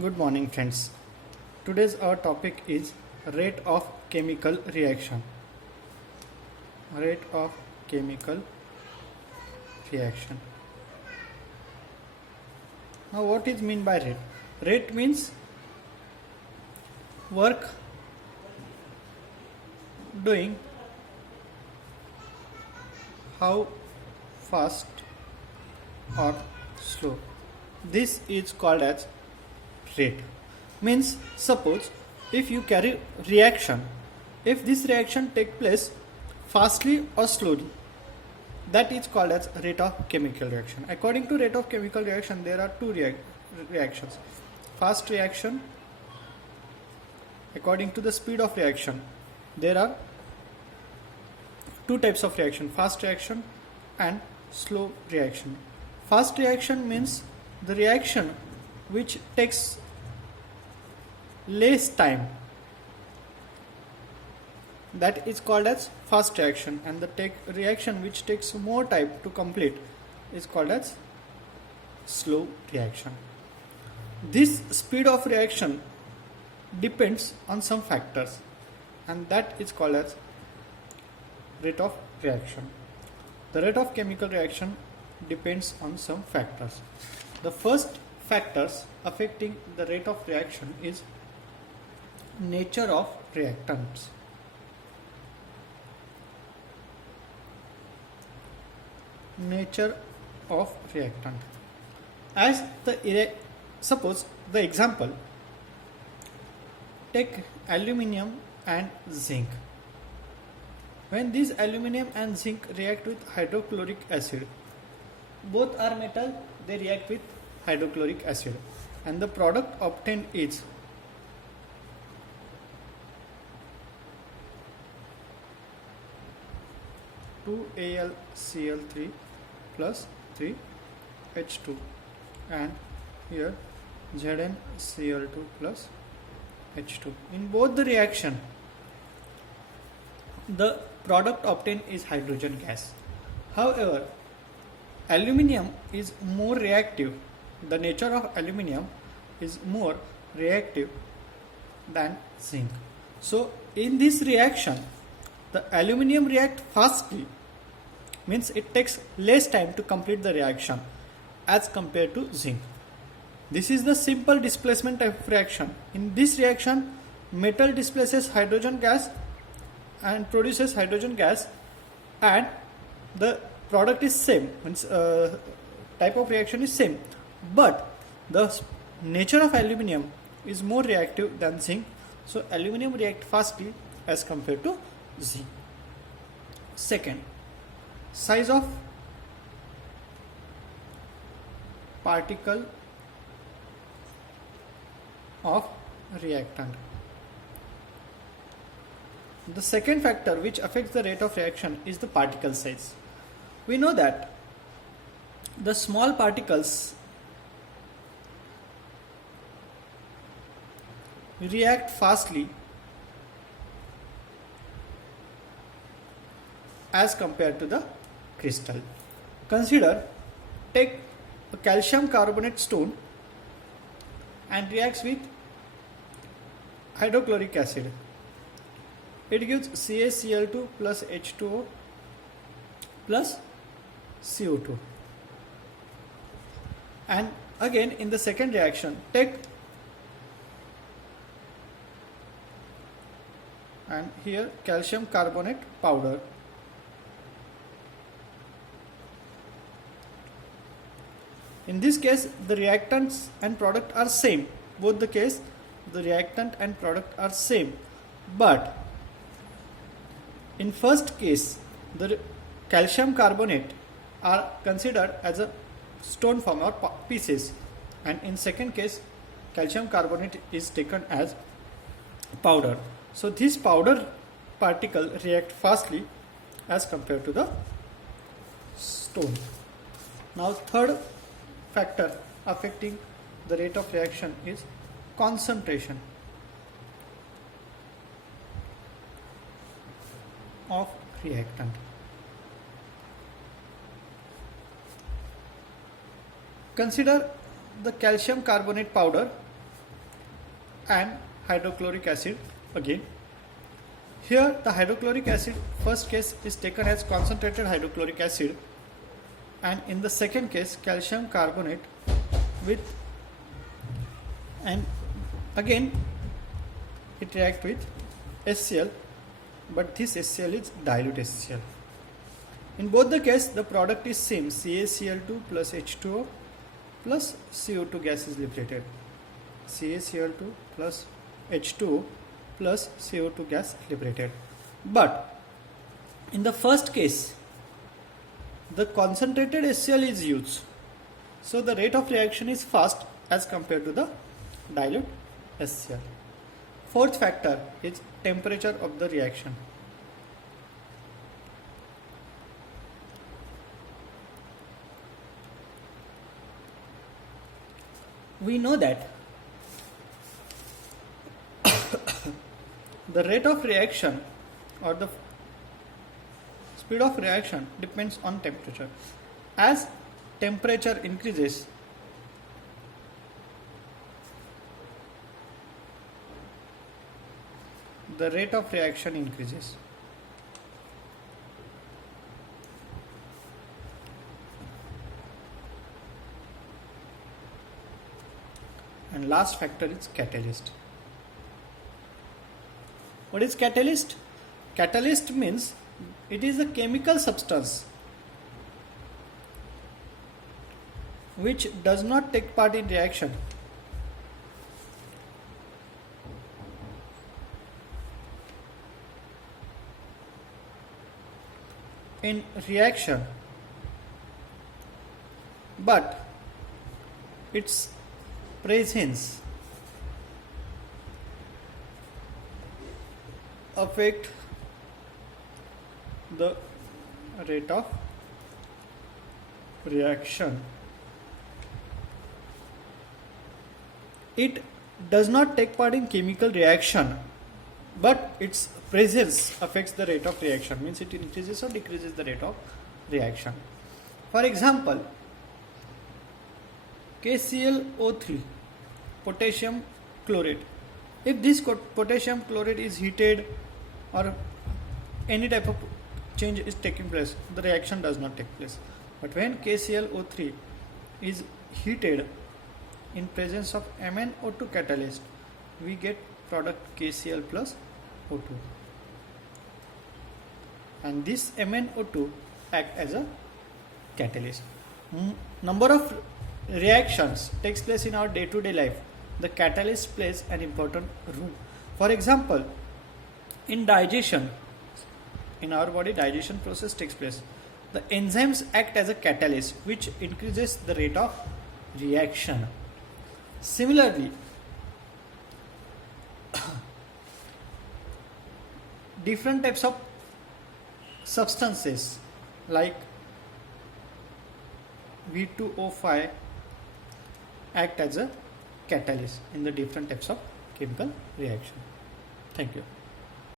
Good morning, friends. Today's our topic is rate of chemical reaction. Rate of chemical reaction. Now, what is mean by rate? Rate means work doing, how fast or slow. This is called as rate. Means suppose if you carry reaction, if this reaction take place fastly or slowly, that is called as rate of chemical reaction. According to rate of chemical reaction, there are two reactions. Fast reaction, according to the speed of reaction, there are two types of reaction: fast reaction and slow reaction. Fast reaction means the reaction which takes less time, that is called as fast reaction, and the reaction which takes more time to complete is called as slow reaction. This speed of reaction depends on some factors, and that is called as rate of reaction. The rate of chemical reaction depends on some factors. The first factors affecting the rate of reaction is nature of reactants. Nature of reactant. As suppose the example, take aluminium and zinc. When these aluminium and zinc react with hydrochloric acid, both are metal, they react with hydrochloric acid, and the product obtained is 2AlCl3 plus 3H2, and here ZnCl2 plus H2. In both the reaction, the product obtained is hydrogen gas. However, aluminium is more reactive. The nature of aluminium is more reactive than zinc. So in this reaction, the aluminium react fastly, means it takes less time to complete the reaction as compared to zinc. This is the simple displacement type of reaction. In this reaction, metal displaces hydrogen gas and produces hydrogen gas, and the product is same, means type of reaction is same, but the nature of aluminium is more reactive than zinc, so aluminium react fastly as compared to zinc. Second, size of particle of reactant. The second factor which affects the rate of reaction is the particle size. We know that the small particles react fastly as compared to the crystal. Consider, take a calcium carbonate stone and reacts with hydrochloric acid. It gives CaCl2 plus H2O plus CO2. And again in the second reaction, take and here calcium carbonate powder. In this case, the reactants and product are same. Both the case, the reactant and product are same. But in first case, the calcium carbonate are considered as a stone form or pieces, and in second case, calcium carbonate is taken as powder. So this powder particle react fastly as compared to the stone. Now third factor affecting the rate of reaction is concentration of reactant. Consider the calcium carbonate powder and hydrochloric acid again. Here the hydrochloric acid first case is taken as concentrated hydrochloric acid, and in the second case calcium carbonate with, and again it react with HCl, but this HCl is dilute HCl. In both the case the product is same, CaCl2 plus H2O plus CO2 gas is liberated. CaCl2 plus H2O plus CO2 gas liberated. But in the first case the concentrated HCl is used, so the rate of reaction is fast as compared to the dilute HCl. Fourth factor is temperature of the reaction. We know that the rate of reaction or the speed of reaction depends on temperature. As temperature increases, the rate of reaction increases. And last factor is catalyst. What is catalyst? Catalyst means it is a chemical substance which does not take part in reaction. In reaction, but its presence affect the rate of reaction. It does not take part in chemical reaction, but its presence affects the rate of reaction, means it increases or decreases the rate of reaction. For example, KClO3, potassium chlorate. If this potassium chlorate is heated or any type of change is taking place, the reaction does not take place. But when KClO3 is heated in presence of MnO2 catalyst, we get product KCl plus O2, and this MnO2 act as a catalyst. Number of reactions takes place in our day-to-day life. The catalyst plays an important role. For example, in digestion, in our body digestion process takes place. The enzymes act as a catalyst which increases the rate of reaction. Similarly, different types of substances like V2O5 act as a catalyst in the different types of chemical reaction. Thank you.